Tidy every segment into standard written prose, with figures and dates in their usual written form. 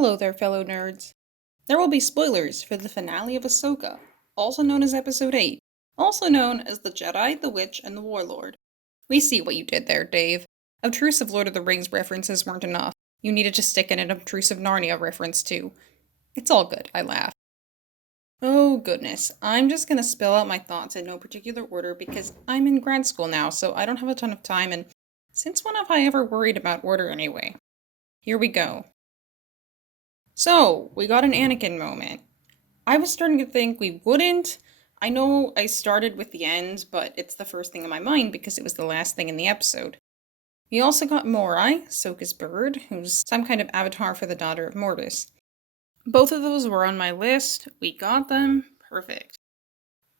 Hello there, fellow nerds. There will be spoilers for the finale of Ahsoka, also known as Episode 8, also known as The Jedi, the Witch, and the Warlord. We see what you did there, Dave. Obtrusive Lord of the Rings references weren't enough. You needed to stick in an obtrusive Narnia reference, too. It's all good, I laugh. Oh goodness, I'm just gonna spill out my thoughts in no particular order because I'm in grad school now, so I don't have a ton of time, and since when have I ever worried about order anyway? Here we go. So, we got an Anakin moment. I was starting to think we wouldn't. I know I started with the end, but it's the first thing in my mind because it was the last thing in the episode. We also got Morai, Ahsoka's bird, who's some kind of avatar for the daughter of Mortis. Both of those were on my list. We got them. Perfect.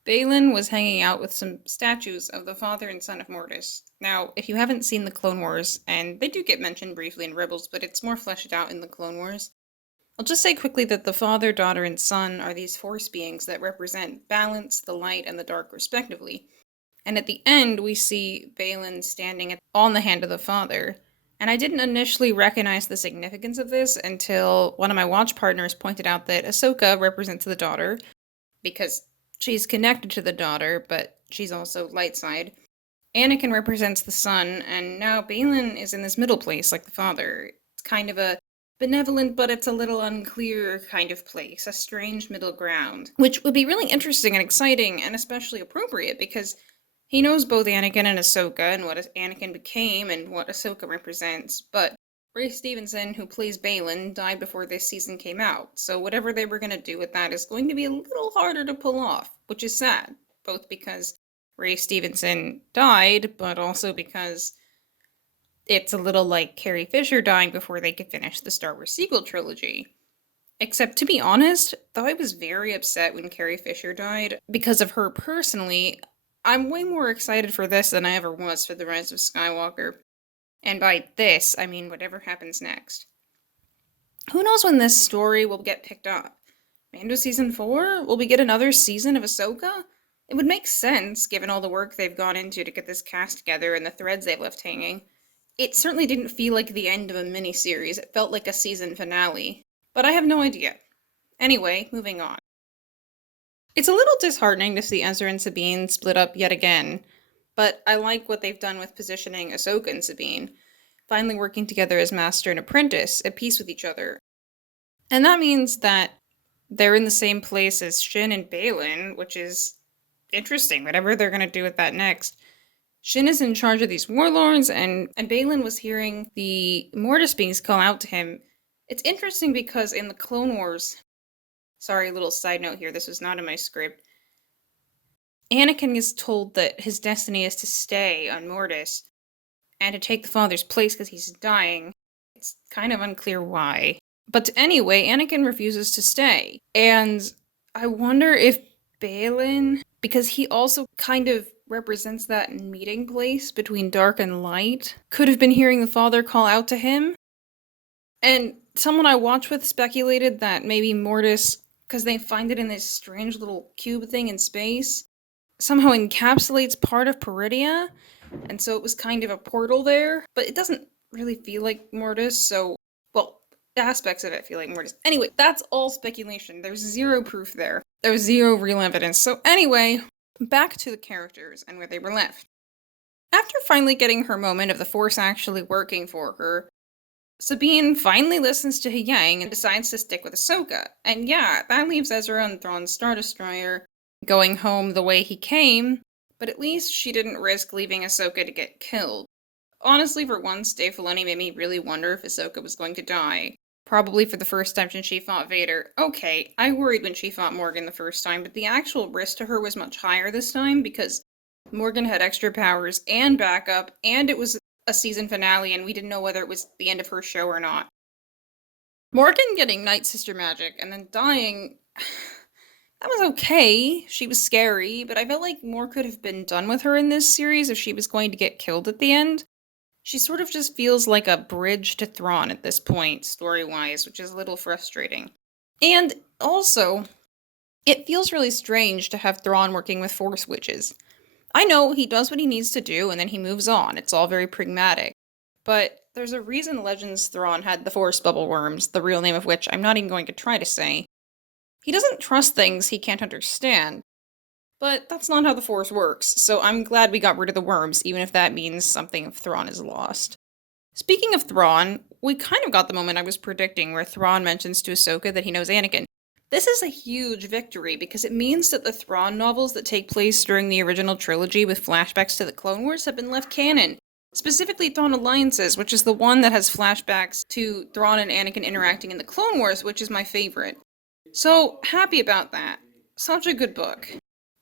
Baylan was hanging out with some statues of the father and son of Mortis. Now, if you haven't seen the Clone Wars, and they do get mentioned briefly in Rebels, but it's more fleshed out in the Clone Wars, I'll just say quickly that the father, daughter, and son are these force beings that represent balance, the light, and the dark, respectively. And at the end, we see Baylan standing on the hand of the father. And I didn't initially recognize the significance of this until one of my watch partners pointed out that Ahsoka represents the daughter, because she's connected to the daughter, but she's also light side. Anakin represents the son, and now Baylan is in this middle place like the father. It's kind of a benevolent, but it's a little unclear kind of place, a strange middle ground, which would be really interesting and exciting and especially appropriate because he knows both Anakin and Ahsoka and what Anakin became and what Ahsoka represents, but Ray Stevenson, who plays Baylan, died before this season came out, so whatever they were going to do with that is going to be a little harder to pull off, which is sad, both because Ray Stevenson died, but also because it's a little like Carrie Fisher dying before they could finish the Star Wars sequel trilogy. Except, to be honest, though I was very upset when Carrie Fisher died, because of her personally, I'm way more excited for this than I ever was for The Rise of Skywalker. And by this, I mean whatever happens next. Who knows when this story will get picked up? Mando Season 4? Will we get another season of Ahsoka? It would make sense, given all the work they've gone into to get this cast together and the threads they've left hanging. It certainly didn't feel like the end of a miniseries, it felt like a season finale. But I have no idea. Anyway, moving on. It's a little disheartening to see Ezra and Sabine split up yet again, but I like what they've done with positioning Ahsoka and Sabine, finally working together as master and apprentice, at peace with each other. And that means that they're in the same place as Shin and Baylan, which is interesting, whatever they're going to do with that next. Shin is in charge of these warlords, and Baylan was hearing the Mortis beings call out to him. It's interesting because in the Clone Wars, sorry, little side note here, this was not in my script, Anakin is told that his destiny is to stay on Mortis, and to take the father's place because he's dying. It's kind of unclear why. But anyway, Anakin refuses to stay, and I wonder if Baylan, because he also kind of represents that meeting place between dark and light, could have been hearing the father call out to him. And someone I watched with speculated that maybe Mortis, because they find it in this strange little cube thing in space, somehow encapsulates part of Peridia, and so it was kind of a portal there, but it doesn't really feel like Mortis, so, well, aspects of it feel like Mortis. Anyway, that's all speculation. There's zero proof there. There's zero real evidence. So anyway, back to the characters and where they were left. After finally getting her moment of the Force actually working for her, Sabine finally listens to Yang and decides to stick with Ahsoka. And yeah, that leaves Ezra on Thrawn's Star Destroyer, going home the way he came, but at least she didn't risk leaving Ahsoka to get killed. Honestly, for once, Dave Filoni made me really wonder if Ahsoka was going to die. Probably for the first time since she fought Vader. Okay, I worried when she fought Morgan the first time, but the actual risk to her was much higher this time because Morgan had extra powers and backup, and it was a season finale, and we didn't know whether it was the end of her show or not. Morgan getting Night Sister magic and then dying, that was okay. She was scary, but I felt like more could have been done with her in this series if she was going to get killed at the end. She sort of just feels like a bridge to Thrawn at this point, story-wise, which is a little frustrating. And also, it feels really strange to have Thrawn working with Force witches. I know he does what he needs to do and then he moves on. It's all very pragmatic. But there's a reason Legends Thrawn had the Force bubble worms, the real name of which I'm not even going to try to say. He doesn't trust things he can't understand. But that's not how the Force works, so I'm glad we got rid of the worms, even if that means something of Thrawn is lost. Speaking of Thrawn, we kind of got the moment I was predicting where Thrawn mentions to Ahsoka that he knows Anakin. This is a huge victory because it means that the Thrawn novels that take place during the original trilogy with flashbacks to the Clone Wars have been left canon. Specifically Thrawn Alliances, which is the one that has flashbacks to Thrawn and Anakin interacting in the Clone Wars, which is my favorite. So, happy about that. Such a good book.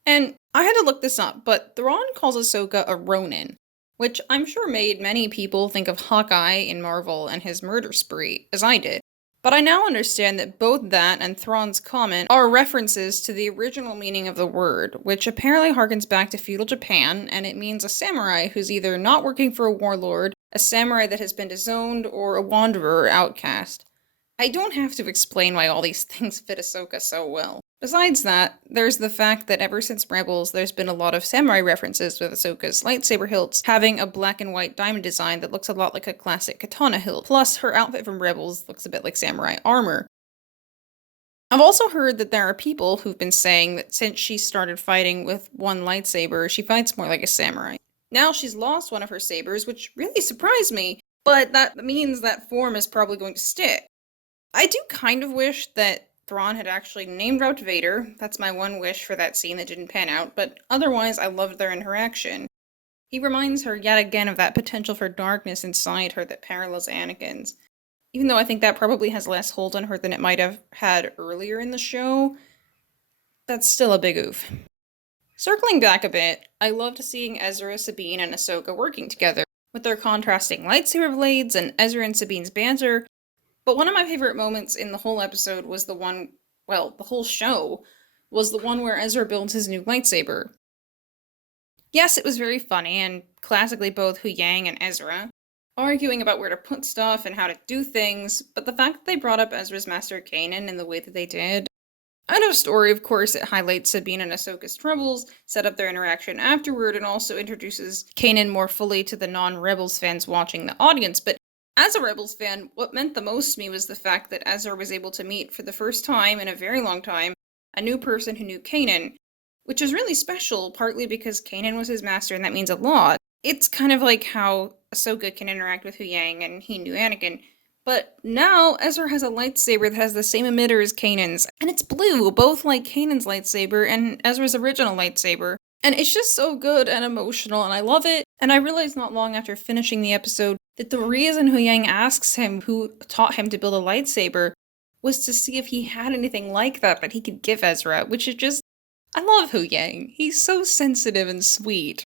And I had to look this up, but Thrawn calls Ahsoka a Ronin, which I'm sure made many people think of Hawkeye in Marvel and his murder spree, as I did. But I now understand that both that and Thrawn's comment are references to the original meaning of the word, which apparently harkens back to feudal Japan, and it means a samurai who's either not working for a warlord, a samurai that has been disowned, or a wanderer or outcast. I don't have to explain why all these things fit Ahsoka so well. Besides that, there's the fact that ever since Rebels, there's been a lot of samurai references with Ahsoka's lightsaber hilts having a black and white diamond design that looks a lot like a classic katana hilt, plus her outfit from Rebels looks a bit like samurai armor. I've also heard that there are people who've been saying that since she started fighting with one lightsaber, she fights more like a samurai. Now she's lost one of her sabers, which really surprised me, but that means that form is probably going to stick. I do kind of wish that Thrawn had actually named Darth Vader. That's my one wish for that scene that didn't pan out, but otherwise I loved their interaction. He reminds her yet again of that potential for darkness inside her that parallels Anakin's. Even though I think that probably has less hold on her than it might have had earlier in the show, that's still a big oof. Circling back a bit, I loved seeing Ezra, Sabine, and Ahsoka working together, with their contrasting lightsaber blades and Ezra and Sabine's banter. But one of my favorite moments in the whole episode was the whole show, was the one where Ezra builds his new lightsaber. Yes, it was very funny, and classically both Huyang and Ezra, arguing about where to put stuff and how to do things, but the fact that they brought up Ezra's master Kanan in the way that they did. Out of story, of course, it highlights Sabine and Ahsoka's troubles, set up their interaction afterward, and also introduces Kanan more fully to the non-Rebels fans watching the audience, but as a Rebels fan, what meant the most to me was the fact that Ezra was able to meet, for the first time in a very long time, a new person who knew Kanan, which is really special, partly because Kanan was his master and that means a lot. It's kind of like how Ahsoka can interact with Huyang and he knew Anakin, but now Ezra has a lightsaber that has the same emitter as Kanan's, and it's blue, both like Kanan's lightsaber and Ezra's original lightsaber. And it's just so good and emotional, and I love it. And I realized not long after finishing the episode that the reason Huyang asks him who taught him to build a lightsaber was to see if he had anything like that he could give Ezra, which is just... I love Huyang. He's so sensitive and sweet.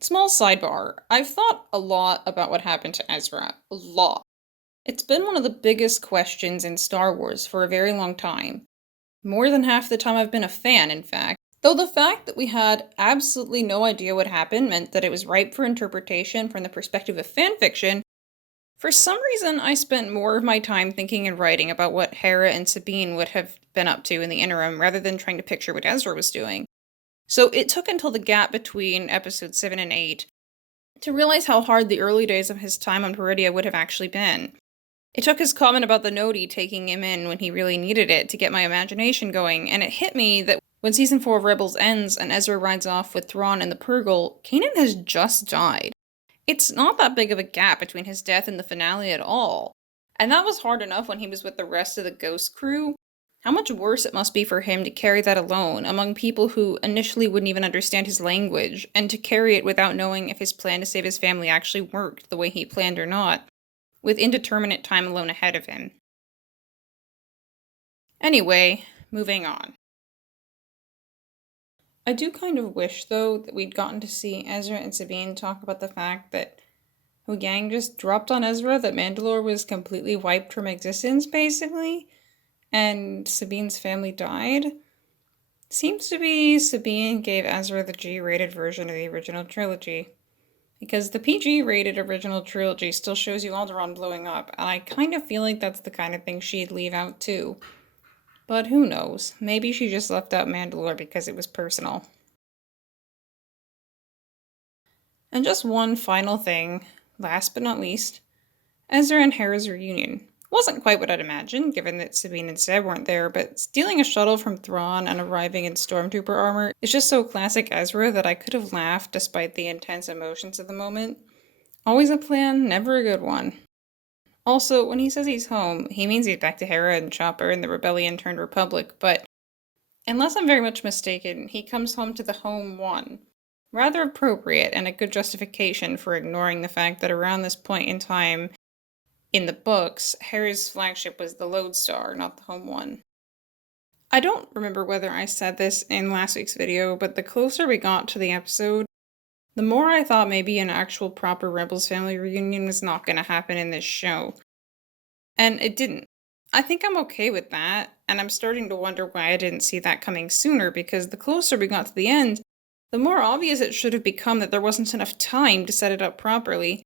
Small sidebar. I've thought a lot about what happened to Ezra. A lot. It's been one of the biggest questions in Star Wars for a very long time. More than half the time I've been a fan, in fact. Though the fact that we had absolutely no idea what happened meant that it was ripe for interpretation from the perspective of fanfiction, for some reason I spent more of my time thinking and writing about what Hera and Sabine would have been up to in the interim rather than trying to picture what Ezra was doing. So it took until the gap between episodes 7 and 8 to realize how hard the early days of his time on Peridea would have actually been. It took his comment about the Noti taking him in when he really needed it to get my imagination going, and it hit me that when Season 4 of Rebels ends and Ezra rides off with Thrawn and the Purrgil, Kanan has just died. It's not that big of a gap between his death and the finale at all. And that was hard enough when he was with the rest of the Ghost crew. How much worse it must be for him to carry that alone, among people who initially wouldn't even understand his language, and to carry it without knowing if his plan to save his family actually worked the way he planned or not, with indeterminate time alone ahead of him. Anyway, moving on. I do kind of wish, though, that we'd gotten to see Ezra and Sabine talk about the fact that Huyang just dropped on Ezra that Mandalore was completely wiped from existence, basically, and Sabine's family died. Seems to be Sabine gave Ezra the G-rated version of the original trilogy, because the PG-rated original trilogy still shows you Alderaan blowing up, and I kind of feel like that's the kind of thing she'd leave out too. But who knows? Maybe she just left out Mandalore because it was personal. And just one final thing, last but not least, Ezra and Hera's reunion. Wasn't quite what I'd imagined, given that Sabine and Zeb weren't there, but stealing a shuttle from Thrawn and arriving in stormtrooper armor is just so classic Ezra that I could have laughed despite the intense emotions of the moment. Always a plan, never a good one. Also, when he says he's home, he means he's back to Hera and Chopper and the rebellion turned republic, but unless I'm very much mistaken, he comes home to the home one. Rather appropriate and a good justification for ignoring the fact that around this point in time, in the books, Hera's flagship was the Lodestar, not the home one. I don't remember whether I said this in last week's video, but the closer we got to the episode, the more I thought maybe an actual proper Rebels family reunion was not going to happen in this show. And it didn't. I think I'm okay with that, and I'm starting to wonder why I didn't see that coming sooner, because the closer we got to the end, the more obvious it should have become that there wasn't enough time to set it up properly.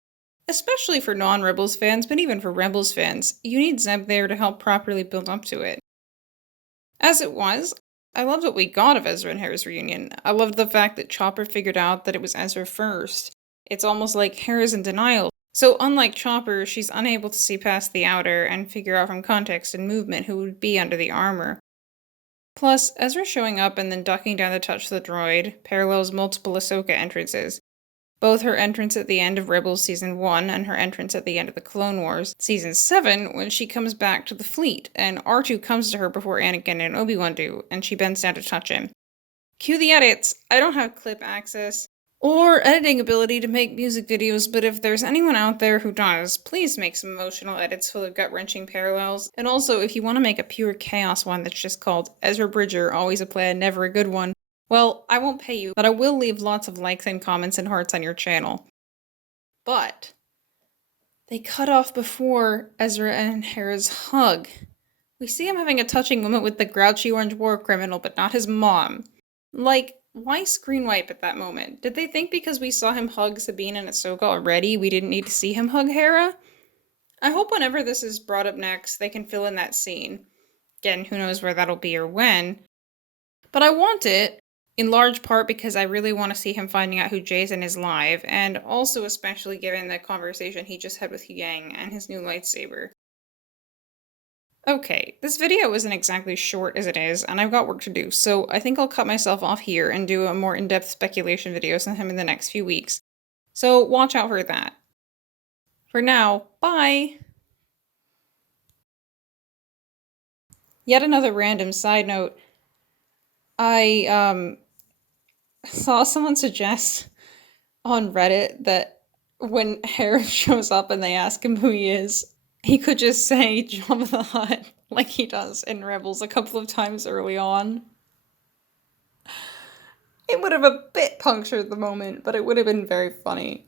Especially for non-Rebels fans, but even for Rebels fans, you need Zeb there to help properly build up to it. As it was, I loved what we got of Ezra and Hera's reunion. I loved the fact that Chopper figured out that it was Ezra first. It's almost like Hera's in denial. So unlike Chopper, she's unable to see past the outer and figure out from context and movement who would be under the armor. Plus, Ezra showing up and then ducking down to touch the droid parallels multiple Ahsoka entrances. Both her entrance at the end of Rebels Season 1 and her entrance at the end of the Clone Wars Season 7 when she comes back to the fleet and R2 comes to her before Anakin and Obi-Wan do, and she bends down to touch him. Cue the edits! I don't have clip access or editing ability to make music videos, but if there's anyone out there who does, please make some emotional edits full of gut-wrenching parallels. And also, if you want to make a pure chaos one that's just called Ezra Bridger, always a plan, never a good one, well, I won't pay you, but I will leave lots of likes and comments and hearts on your channel. But they cut off before Ezra and Hera's hug. We see him having a touching moment with the grouchy orange war criminal, but not his mom. Like, why screen wipe at that moment? Did they think because we saw him hug Sabine and Ahsoka already, we didn't need to see him hug Hera? I hope whenever this is brought up next, they can fill in that scene. Again, who knows where that'll be or when. But I want it, in large part because I really want to see him finding out who Jason is live, and also especially given the conversation he just had with Yang and his new lightsaber. Okay, this video isn't exactly short as it is, and I've got work to do, so I think I'll cut myself off here and do a more in-depth speculation video sometime in the next few weeks. So watch out for that. For now, bye! Yet another random side note. I saw someone suggest on Reddit that when Hera shows up and they ask him who he is, he could just say Jabba the Hutt like he does in Rebels a couple of times early on. It would have a bit punctured the moment, but it would have been very funny.